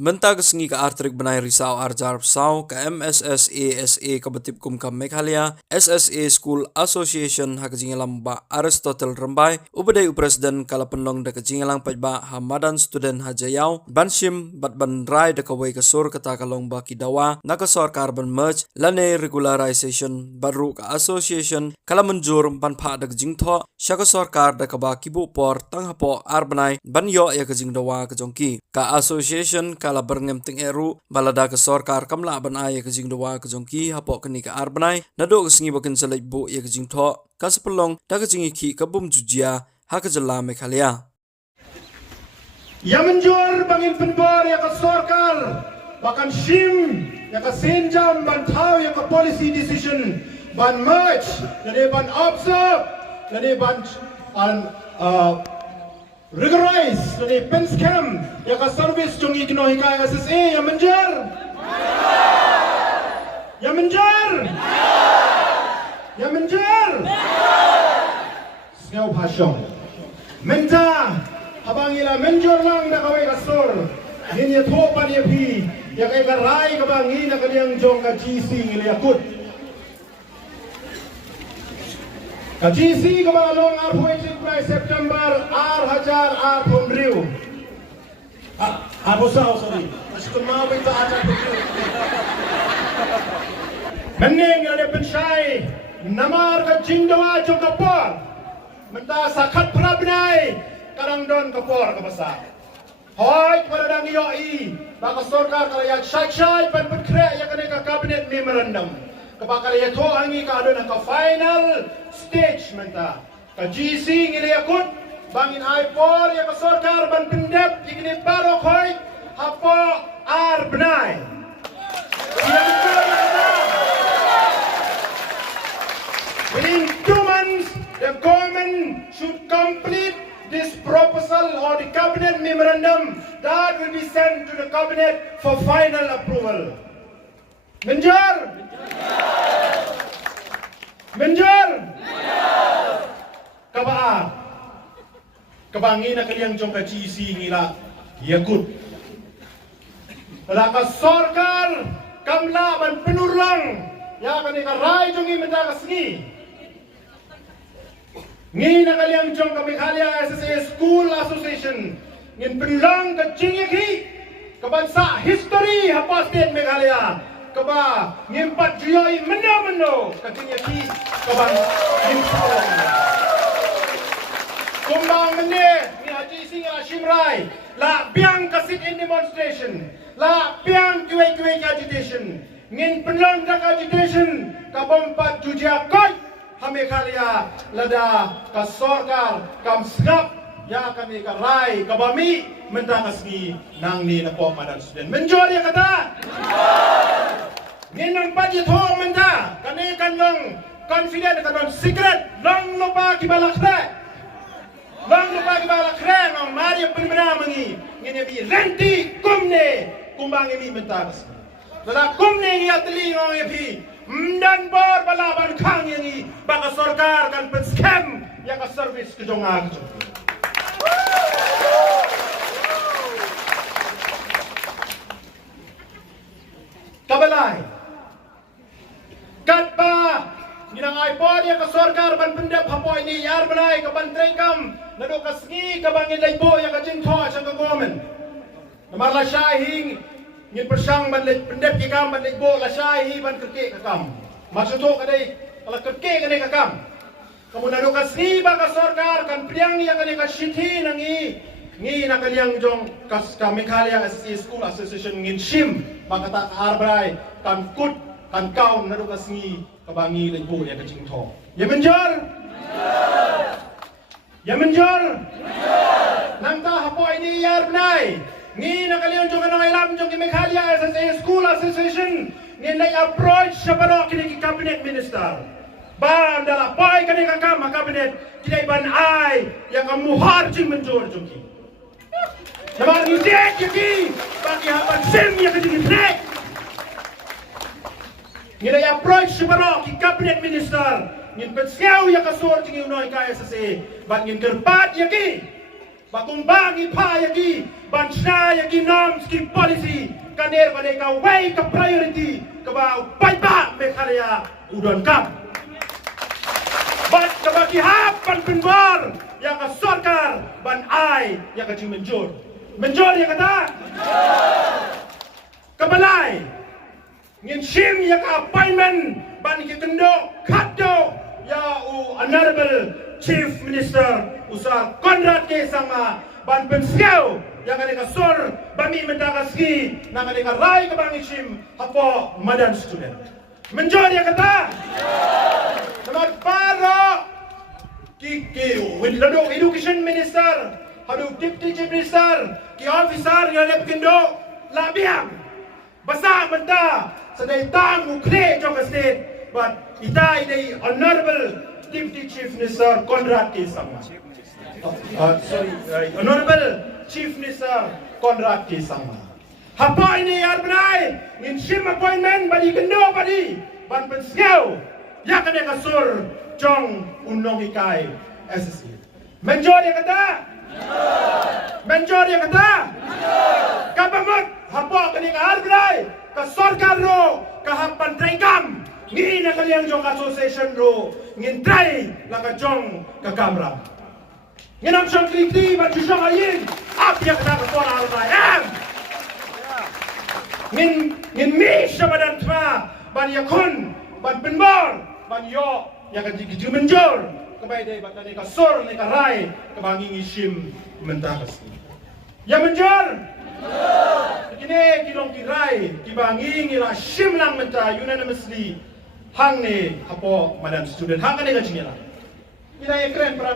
Mentag sengi ka artrik benai risau arjar pesau ka MSSASA ka betipkum ka Meghalaya SSA School Association ha kajingalang ba Aristotle Rambai ubadai upresiden kala penlong da kajingalang pajba Hamadan student hajayau banshim bat bandrai da kawai kasur kata kalong ba kidawa nakasor carbon merge lane regularization baru ka association kala menjur ban pha da kajingtho syakasor kar da kaba kibu por tanghapo arbanai banyo ya kajingdawa kajongki ka association kala berngem ting eru balada ke sorkar kamla ban ay ke jing dowa ke jongki hapo keni ka arbanai nado ke singi bakin selai bu ye ke jing tho ka sepelong da ke jing ki ka bum jujia ha ke jela Meghalaya ya menjur bangin penbor ya ke sorkar bahkan shim ya ke senjam ban thau ya ke policy decision ban merge jadi ban observe jadi ban rigorize jadi pen scam ya ka service jong igno hika SSA ya menjar ya menjar ya menjar ngau bhasyong menta habangila menjor lang na kawai kasor ngin ya thopan ya phi ya kai ka rai ka bangi na kaliang jong ka GC ngil yakut ka GC ka ba long ar poetic by September ar hajar ar pumriu abusau sorry askun mau itu ajar pumriu meneng ada pensyai namar ka jingdawa jong kapor menta sakat prabnai karang don kapor ka basa hoy pada dang yoi baka sorkar kaya syai pan penkre ya ka cabinet memorandum kapag ito angi ka doon ang final stage menta ka GC ngili akut bangin I4 ya ka sorkar ban pendep ikini barok hoy hapo arbnai within 2 months the government should complete this proposal or the cabinet memorandum that will be sent to the cabinet for final approval. Menjar kabaa kabangi na kaliang jong ka GC ngila yakut wala ka sorkar kamla ban penurang ya kani ka rai jong imenta ka singi ngi na kaliang jong ka Meghalaya SSA School Association ngin penurang ka jingiki kabansa history hapa state Meghalaya kaba ngimpat juyoi meno katanya ki kabang ngimpat kumbang mene ni haji singa shimrai la biang kasit in demonstration la biang kuai agitation ngin penlang dak agitation kabompat jujia koi Meghalaya lada ka sorkar kam sngap ya kami karai kabami mentangasgi nang ni na po madan student menjor ya kata Ninang budget ho menta kani kanong confident kanon secret long lupa kibalakre ngong mari penbena mangi ngene bi renti kumne kumbang mi menta kas dala kumne ya teli ngong ya pi mdan bor balaban khang yani baka sarkar kan pen scam ya ka service ke jonga kabalai katpa ginang iPod ya ka sorkar ban pendep hapo ini yar banai ka ban trekam nado kasgi ka bangin laibo ya ka jingtho sa ka government namar la shahing ngin persang ban pendep ki kam ban laibo la shahi ban kerke ka kam maksudo ka dai kala kerke ka dai ka kam kamu nado kasgi ba ka sorkar kan priang ya ka ni ka shithi nangi ngi na kaliang jong kas ka Meghalaya SSA School Association ngin shim makata arbrai kan kut kan kau nado kasngi kabangi laibo ya kajing tho ya menjar nangta hapo ini yar nai ngi na kaliang jong kanang ilam jong Meghalaya SSA School Association ngin nai approach sa barok kini cabinet minister ba andala pai kani ka kam cabinet kini ban ai yang kamuhar jing menjor jongki Namar ni dek yaki bagi hapan sim ya kajing trek ngila approach si barok ki cabinet minister ngin pensiaw ya kasor jing unoy ka SSA bang ngin gerpat yaki bakumbagi pa yaki banchna yang ginom ski policy kaner bane ka way ka priority ka ba paipa Meghalaya udon kap bat ka ba kihap pan penbar yang ka sarkar ban ai yang ka menjor yang kata kabalai ngin shim yang ka appointment ban ki kendo kado ya honorable Chief Minister Usar Conrad K. Sangma ban pensiau yang ada kasur bami mendagaski nang ada rai ke bangishim hapo madan student menjor yang kata nomor paro kiki lado education minister hadu deputy chief minister ki officer yang lep kendo labiang basa menta sedai tang ukle jong state but ita idai honorable Deputy Chief Minister Conrad K. Sangma. Honorable Chief Minister Conrad K. Sangma. Hapa ini arbnai ngin shim appointment badi kendo badi ban pensiau ya kene kasur jong unong ikai SSE. Menjor yang kata? Menjor yang kata? Kabamut hapa kene arbnai ka sarkar ro ka hapan traikam ngin na kaliang jong association ro ngin try laka jong ka kamra ngin am jong kriti ba jong ayin ap ya kata ka pora al ngin mi shabadan tma ban yakun ban penbor ban yo ya ka jigi menjor kabay day batani ka sor ni ka rai ka bangi shim mentakas ya menjor kini kilong kirai kibangi ngira shim lang menta unanimously hang ne hapo madan student hang ne ka jingela ina ekren